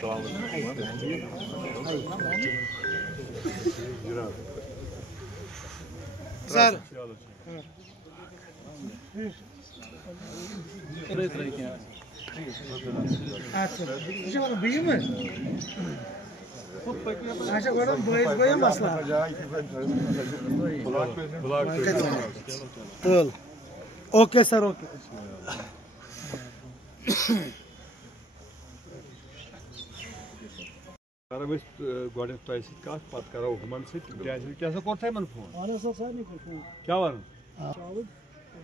Sir. Acha, já var büyü mü? Acha gördüm boya masla. Tıl. Okay sir, okay. Karabes godet toy sit kat pat karo human sit kaisa kortha man phone Ana sir नहीं करते kya var चावल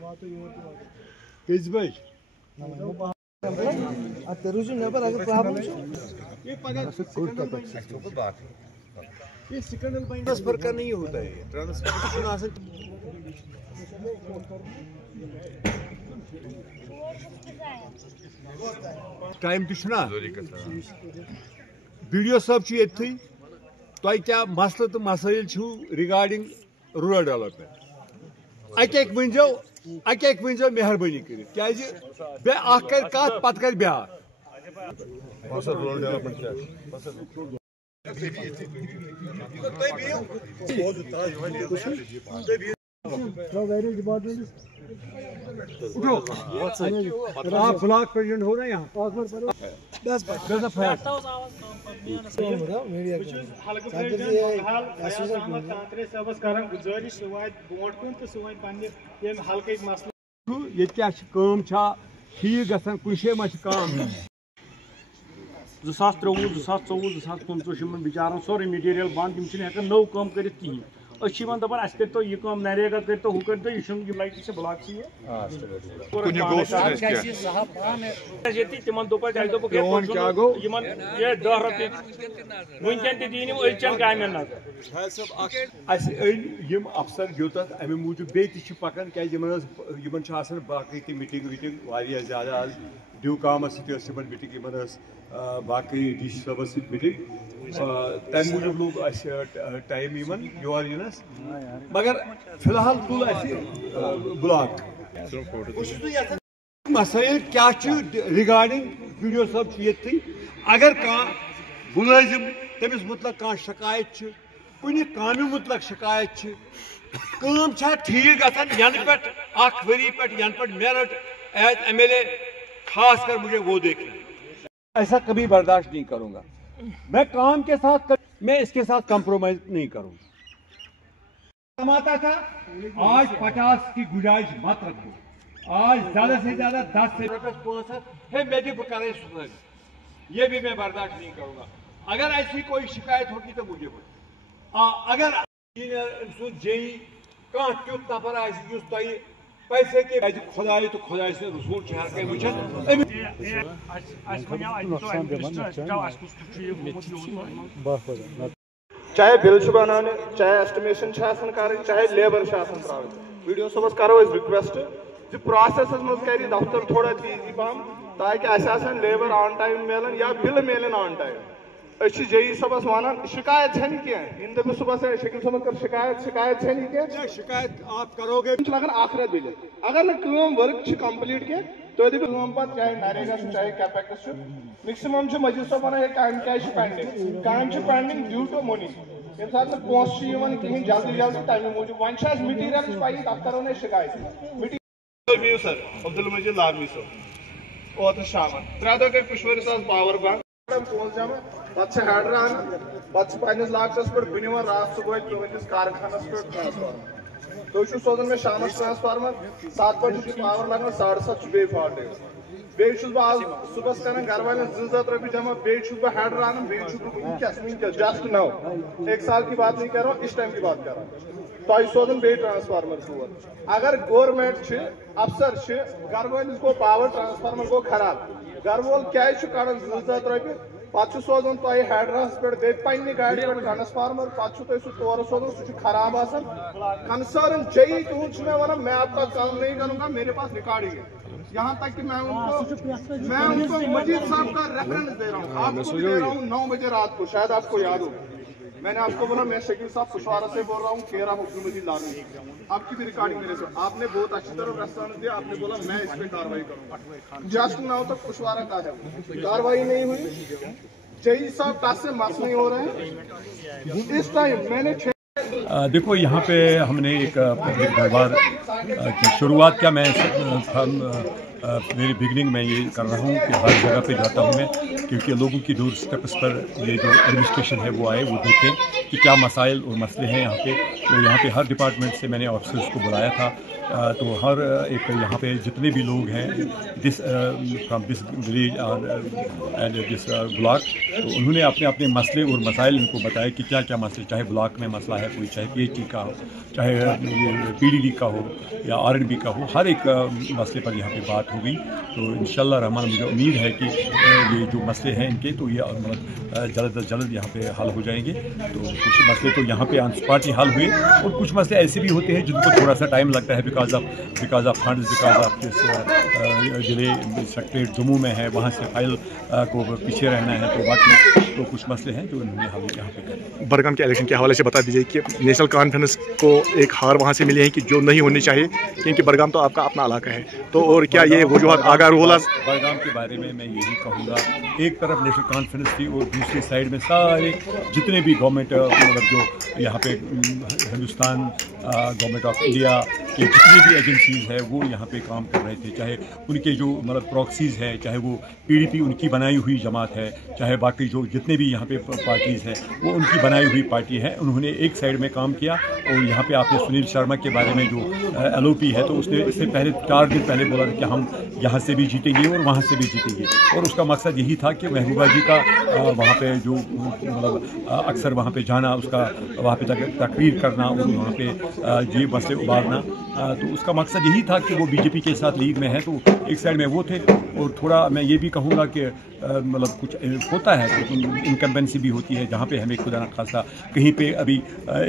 बात तो ये Kez bhai अब terrorism never अगर problem ये पगा गुड कैपेसिटी तो बात है ये सिग्नल बाइंड ट्रांसफर का नहीं होता है ट्रांसफर आसान टाइम तुछना वीडियो सब छु यथि तोय क्या मसला तो मसाइल छु रिगार्डिंग रूरल डेवलपमेंट एक वंजो मेहरबानी कर क्या बे अख कर कत पत कर ब्या रूरल डेवलपमेंट आप ब्लॉक प्रेसिडेंट हो रहे हैं यहाँ ठीक गसान कुछ काम 2023 2024 2025 बिचारन सोरे मटीरियल बंद तम नव कम कर कहें दपान अस कर यह नरेगा कर हु कर लाइट से ब्लॉक तिम दोप 10 रुपये वनकन दिन अचन काम अफसर योत अमे मूजूब बे पकान क्या बाकी मीटिंग वीटिंग ज्यादा ड्यू कामस मीटिंग बाकी डी सी साहब मीटिंग तम मूजूब लोग टाइम योर यस मगर फिलहाल तुल ब्लॉक मसाइल क्या रिगार्डिंग वीडियो सब ये अगर मुलाजिम तमिस मुतलक शिकायत कुछ काम मुतलक शिकायत ठीक गन यन पे वरी पे यन पे मेरठ एज MLA खास कर मुझे वो देखना ऐसा कभी बर्दाश्त नहीं करूंगा मैं काम के साथ मैं इसके साथ कॉम्प्रोमाइज नहीं करूंगा कमाता था आज 50 की गुंजाइश मत रखो आज ज्यादा से ज्यादा 10 से 5 है मेरी बकारे सुन ये भी मैं बर्दाश्त नहीं करूंगा अगर ऐसी कोई शिकायत होगी तो मुझे अगर जेई कह तुत नफर पैसे के खुदाई तो खुदाई से रसूल शहर के चाहे बिल बनाने चाहे एस्टिमेशन चाहे लेबर वीडियो सबस करो रिक्वेस्ट प्रोसेस मज कर दफ्तर थोड़ा तेजी पहम ताकि लेबर ऑन टाइम मिलन या बिल मिलन ऑन टाइम जेई सबस वान शिकायत कह सुबह से शकील साहब कर शिकायत शिकायत आप करोगे लगन आखिरत बिल अगर वर्क कंप्लीट कह तो चाहे नरेगा चाहे कैपेक्स मैक्सिमम मजीद साहब वन काम क्या पेंडिंग ड्यू टू मनी ये पोस कहें जल्दी जल्दी तमें मूजूब वन मटीरियल पाई तब करो ना शिकायत सर अब्दुल मजीद लालमी साहब ओत शाम 3 दह गई पुशवर पावर बंद पोस जमा पे हेडर आन पे लाकस पे बह निवान रात सुबह तुंदिस कारखानस पे ट्रांसफार्मर तुम सोजान मे शाम ट्रांसफार्मर 7 बजे पावर लगन 7:30 बे फॉल्ट बेस आज सुबह कर घर वाले 200 रुपये जमा बेस हेडर आन वनकस जस्ट नाउ 1 साल की बात नहीं कर रहा हूँ इस टाइम की बात कर रहा हूँ तुम सोजान बे ट्रांसफार्मर सोर अगर गवर्नमेंट अफसर घर वालिस गो पावर ट्रांसफार्मर गो खराब घर वोल क्या कड़ान 200 रुपये पे सोजान तुम हेडरस पे पे गाड़ी पे ट्रांसफार्मर पे तौर सोजान सह खराब कंसर्न जेई तुम वन मैं आपका काम नहीं करूंगा मेरे पास रिकॉर्डिंग है यहाँ तक कि मैं उनको मजीद साहब का रेफरेंस दे रहा हूँ आपको दे रहा हूँ 9 बजे रात को शायद आपको याद हो मैंने आपको बोला मैं शकील साहब कुशवारा से बोल रहा हूँ खेरा अब्दुल मजीद लालमी आपकी भी रिकॉर्डिंग मेरे से आपने बहुत अच्छी तरह रेस्पॉन्स दिया आपने बोला मैं इस पे कार्रवाई करूँगा जस्ट नाउ तक कुशवारा का है कार्रवाई नहीं हुई 23 10 से मस नहीं हो रहे हैं इस टाइम मैंने देखो यहाँ पे हमने एक पब्लिक दरबार की शुरुआत क्या मैं मेरी बिगनिंग में ये कर रहा हूँ कि हर जगह पे जाता हूँ मैं, क्योंकि लोगों की डोर स्टेप्स पर ये जो एडमिनिस्ट्रेशन है वो आए, वो देखें कि क्या मसाइल और मसले हैं यहाँ पे। तो यहाँ पे हर डिपार्टमेंट से मैंने ऑफिसर्स को बुलाया था, तो हर एक यहाँ पे जितने भी लोग हैं from this village and this block, तो उन्होंने अपने अपने मसले और मसाइल इनको बताया कि क्या क्या मसले, चाहे ब्लॉक में मसला है कोई, चाहे PHT का हो, चाहे PDD का हो या RNB का हो, हर एक मसले पर यहाँ पे बात हो गई। तो इंशाल्लाह रहमान मुझे उम्मीद है कि ये जो मसले हैं इनके तो ये जल्द अज जल्द यहाँ पे हल हो जाएंगे। तो कुछ मसले तो यहाँ पे ऑन स्पॉट ही हल हुए, और कुछ मसले ऐसे भी होते हैं जिनको थोड़ा सा टाइम लगता है because of funds, because of जिस जिले सेक्रेटरीट जम्मू में है वहाँ से फाइल को पीछे रहना है, तो बाकी तो कुछ मसले हैं जो उन्होंने हल यहाँ पे करे। बड़गाम के इलेक्शन के हवाले से बता दीजिए कि नेशनल कॉन्फ्रेंस को एक हार वहाँ से मिली है कि जो नहीं होनी चाहिए, क्योंकि बड़गाम तो आपका अपना इलाका है, तो और क्या ये वजूहत आगा रोला? बड़गाम के बारे में मैं यही कहूँगा, एक तरफ नेशनल कॉन्फ्रेंस थी और दूसरी साइड में सारे जितने भी गवर्नमेंट मतलब जो यहाँ पे हिंदुस्तान गवर्नमेंट ऑफ इंडिया के जितनी भी एजेंसीज़ है वो यहाँ पे काम कर रहे थे, चाहे उनके जो मतलब प्रॉक्सीज़ है, चाहे वो PDP उनकी बनाई हुई जमात है, चाहे बाकी जो जितने भी यहाँ पे पार्टीज़ हैं वो उनकी बनाई हुई पार्टी है, उन्होंने एक साइड में काम किया। और यहाँ पे आपने सुनील शर्मा के बारे में जो LOP है, तो उसने इससे पहले 4 दिन पहले बोला कि हम यहाँ से भी जीतेंगे और वहाँ से भी जीतेंगे, और उसका मकसद यही था कि महबूबा जी का वहाँ पे जो मतलब अक्सर वहाँ पे जाना, उसका वहाँ पे तकरीर करना और वहाँ पे ये मसले उबारना, तो उसका मकसद यही था कि वो BJP के साथ लीग में है, तो एक साइड में वो थे। और थोड़ा मैं ये भी कहूँगा कि मतलब कुछ होता है तो इनकम्बेंसी भी होती है, जहाँ पे हमें खुदा न खासा कहीं पे अभी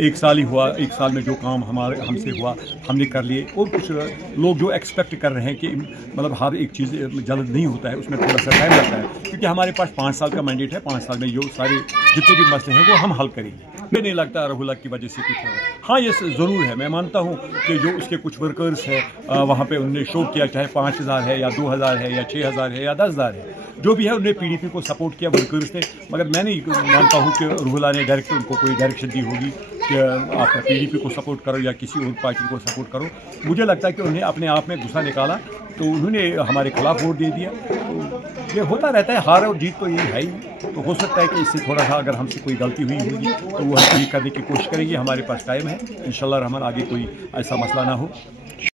1 साल ही हुआ, 1 साल में जो काम हमसे हुआ हमने कर लिए, और कुछ लोग जो एक्सपेक्ट कर रहे हैं कि मतलब हर एक चीज़ जल्द नहीं होता है, उसमें थोड़ा सा टाइम लगता है, क्योंकि हमारे पास 5 साल का मैंडेट है, 5 साल में जो सारे जितने भी मसले हैं वो हम हल करेंगे। मुझे नहीं लगता राहुल की वजह से कुछ होगा। हाँ ये ज़रूर है, मैं मानता हूँ कि जो उसके कुछ वर्कर्स हैं वहाँ पे उन्होंने शो किया, चाहे 5000 है या 2000 है या 6000 है या 10,000 है, जो भी है उन्होंने PDP को सपोर्ट किया वर्कर्स ने, मगर मैं नहीं मानता हूँ कि रूहुल्ला ने डायरेक्ट उनको कोई डायरेक्शन दी होगी कि आप PDP को सपोर्ट करो या किसी और पार्टी को सपोर्ट करो। मुझे लगता है कि उन्हें अपने आप में गुस्सा निकाला, तो उन्होंने हमारे खिलाफ वोट दे दिया। तो ये होता रहता है, हार और जीत तो ये है ही, तो हो सकता है कि इससे थोड़ा सा अगर हमसे कोई गलती हुई होगी तो वो हम सही करने की कोशिश करेंगे। हमारे पास टाइम है, इंशाल्लाह रहमान आगे कोई ऐसा मसला ना हो।